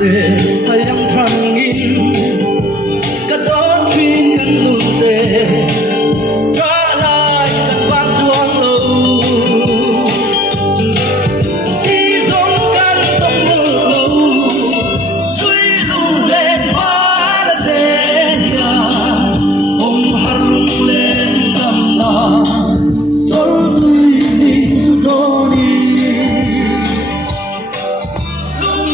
sẽ hayang trangin kadon trin kan lunte tra lại kan vang chuang lâu đi giống kan tông lâu suy lung lên hoa là thế nhà ông har lung lên tâm na tôi đi su đôi lung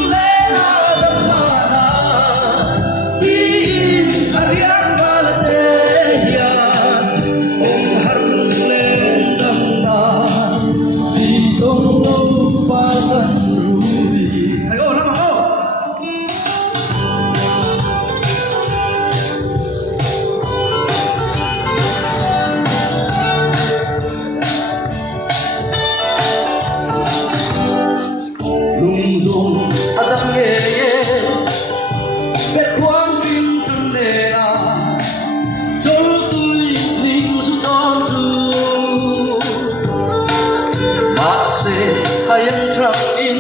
dung adang ye bet quang kim tan ne a chol tui ling su don su ma se hayang trăng in